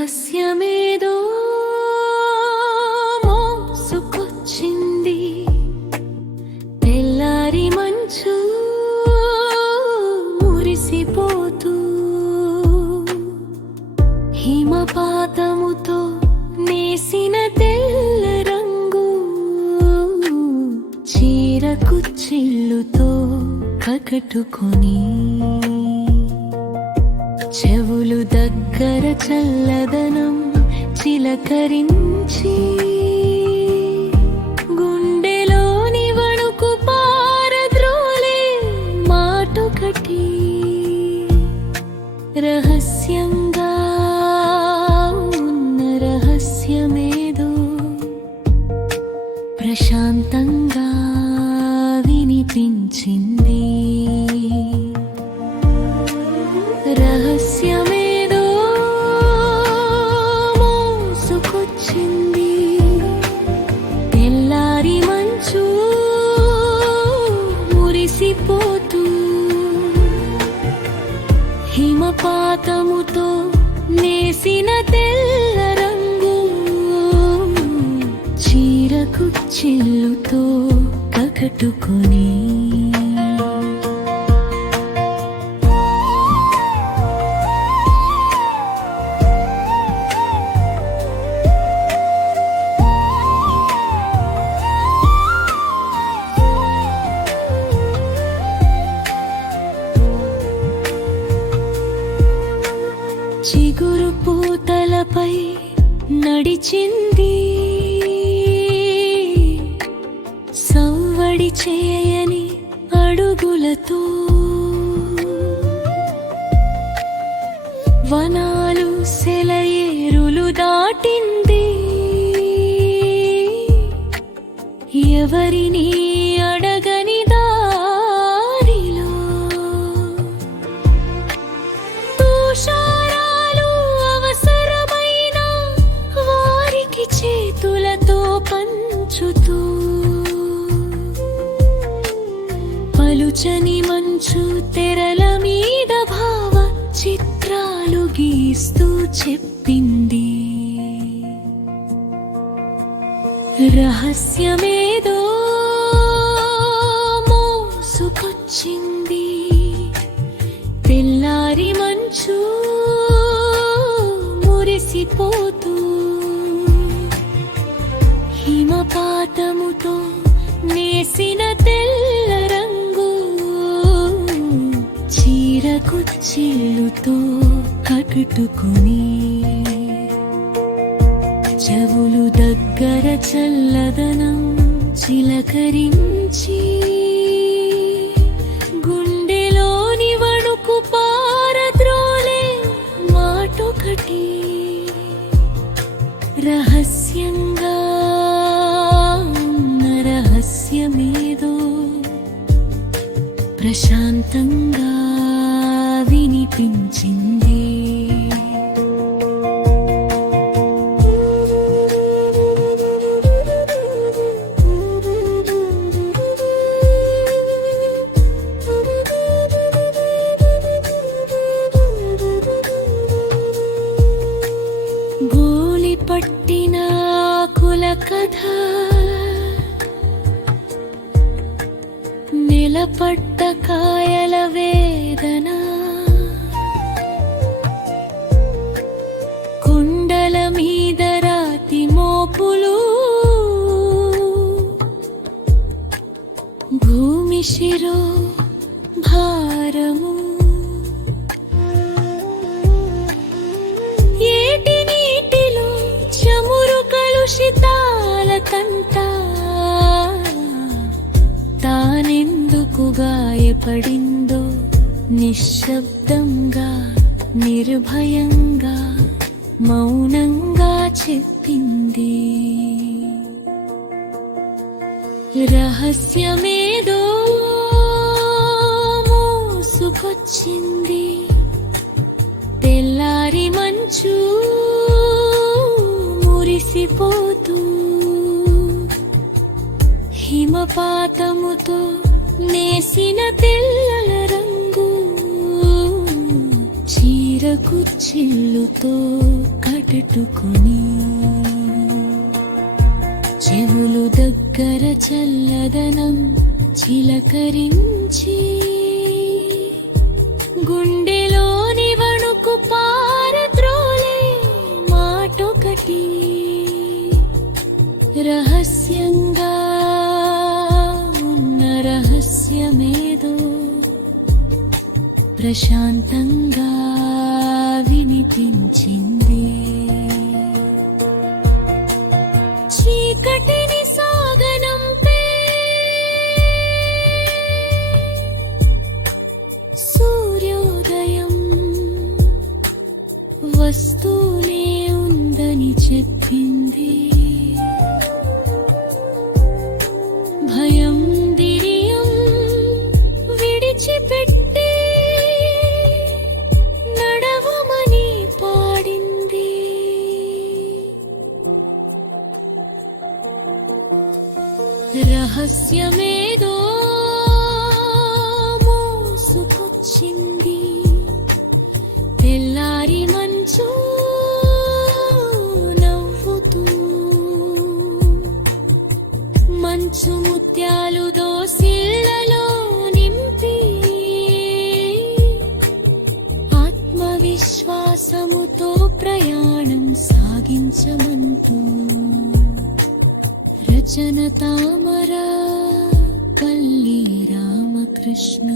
రహస్యమేదో మోసుకొచ్చింది. తెల్లారి మంచు మురిసిపోతూ హిమపాతముతో నేసిన తెల్ల రంగు చీర కుచ్చిళ్ళుతో కకటుకొని చల్లదనం చిలకరించి హిమపాతముతో నేసిన తెల్ల రంగు చీరకు చిల్లుతో కకటుకొని చిగురు పూతలపై నడిచింది. సవ్వడి చేయని అడుగులతో వనాలు సెలయేరులు దాటింది. ఎవరిని పలుచని మంచు తెరల మీద భావ చిత్రాలు గీస్తూ చెప్పింది. రహస్యమేదో మోసుకొచ్చింది. తెల్లారి మంచు మురిసిపోతూ హిమపాతముతో నేసిన తెల్ల చిల్లుతో కట్టుకొని చెవులు దగ్గర చల్లదనం చిలకరించి గుండెలోని వణుకు పారద్రోలే మాటొకటి రహస్యంగా రహస్యమేదో ప్రశాంతంగా వినిపించింది గోలి పట్టిన కుల కథ నిలపట్ట కాయల వేదన మోపులు భూమి శిరో భారము. ఏటి నీటిలో చమురు కలుషితాల కంట. తానెందుకు గాయపడిందో నిశ్శబ్దంగా నిర్భయంగా మౌనంగా ఉంది. రహస్యమేదో మోసుకొచ్చింది. తెల్లారి మంచు మురిసిపోతూ హిమపాతముతో నేసిన తెల్లల రంగు చీర చీర కట్టుకుని కట్టుకొని పూలు దగ్గర చల్లదనం చిలకరించి గుండెలోని వణుకు పారద్రోలే మాటొకటి రహస్యంగా ఉన్న రహస్యమేదో ప్రశాంతంగా వినిపించింది. రహస్యమేదో మోసుకొచ్చింది. తెల్లారి మంచు నవ్వుతూ. మంచు ముత్యాలు దోసిళ్ళలో నింపి. ఆత్మవిశ్వాసముతో ప్రయాణం సాగించమంటూ. రచన తామర పల్లి రామకృష్ణ.